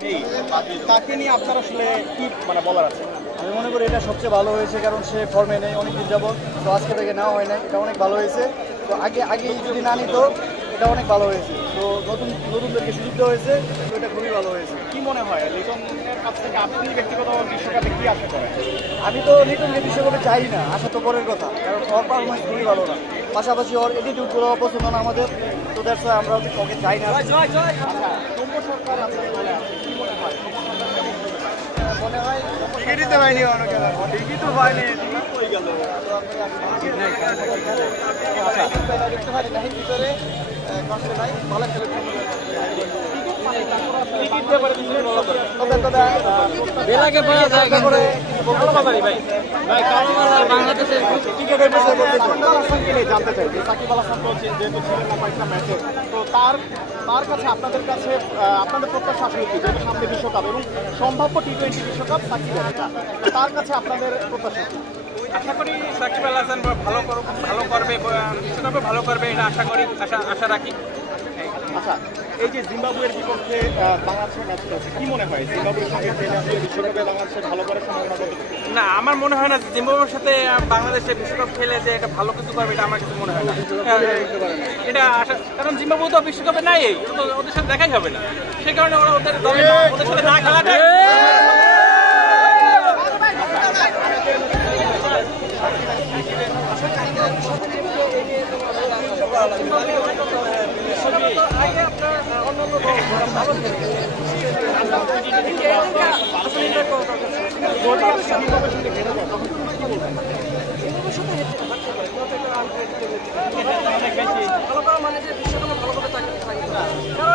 তাকে নিয়ে আপনার আসলে কি মানে বলার আছে? আমি মনে করি এটা সবচেয়ে ভালো হয়েছে, কারণ সে ফর্মে নেই অনেকদিন যাবত, তো আজকে থেকে নেওয়া হয় নাই, এটা অনেক ভালো হয়েছে। তো আগে যদি না নিত এটা অনেক ভালো হয়েছে, তো নতুনদেরকে সুযোগ দেওয়া হয়েছে, তো এটা খুবই ভালো হয়েছে। কি মনে হয় লিটনের কাছ থেকে আপনি ব্যক্তিগত বিশ্বকাপে কি আশা করেন? আমি তো লিটনকে বিশ্বকাপে চাই না, আশা তো পরের কথা, কারণ ওর পারফরমেন্স খুবই ভালো না, পাশাপাশি ওর অ্যাটিটিউডগুলো পছন্দ না আমাদের, তো দ্যাটস ওয়াই আমরা ওকে চাই না। সৌম্য সরকার আপনার দলে আছে, কি মনে হয়? মনে হয় টিকিটই তো হয়নি, টিকিট তো হয়নি, টিকিট কই গেল? ভিতরে কষ্ট নাই, ভালো খেলে টিকিট ব্যাপারে কিছু বলা দরকার। বেলাকে পাওয়া যায় করে কালোবাজারি ভাই ভাই কালোবাজার বাংলাদেশের টিকিটের বিষয়ে জানতে চাই যে সাকিব আল হাসান তো যেহেতু ছিলেন না কয়েকটা ম্যাচে, তো তার কাছে আপনাদের কাছে আপনাদের প্রত্যাশা আসলে কি, যেহেতু সামনে বিশ্বকাপ এবং সম্ভাব্য টি-20 বিশ্বকাপ সাকিবের, তার কাছে আপনাদের প্রত্যাশা কি? আশা করি সাকিব আল হাসান ভালো করবে, বিশ্বকাপে ভালো করবে, এটা আশা রাখি। আচ্ছা, এই যে জিম্বাবুয়ের বিপক্ষে বাংলাদেশের ম্যাচ রয়েছে, কি মনে হয় জিম্বাবুয়ের সঙ্গে বিশ্বকাপে বাংলাদেশের ভালো করার সম্ভাবনা কত? না, আমার মনে হয় না জিম্বাবুয়ের সাথে বাংলাদেশে বিশ্বকাপ খেলে যে এটা ভালো কিছু করবে, এটা আমার কিছু মনে হয় না। এটা কারণ জিম্বাবু তো বিশ্বকাপে নাই, ওদের সাথে দেখাই হবে না, সেই কারণে ওরা ওদের সাথে না খেলাটা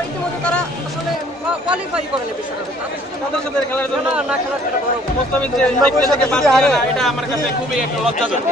ইতিমধ্যে তারা আসলে কোয়ালিফাই করেনি বিশ্বকাপে, তাদের সাথে খেলার জন্য না খেলার একটা বড় মোস্তাফিজ এটা আমার কাছে খুবই একটা লজ্জাজনক।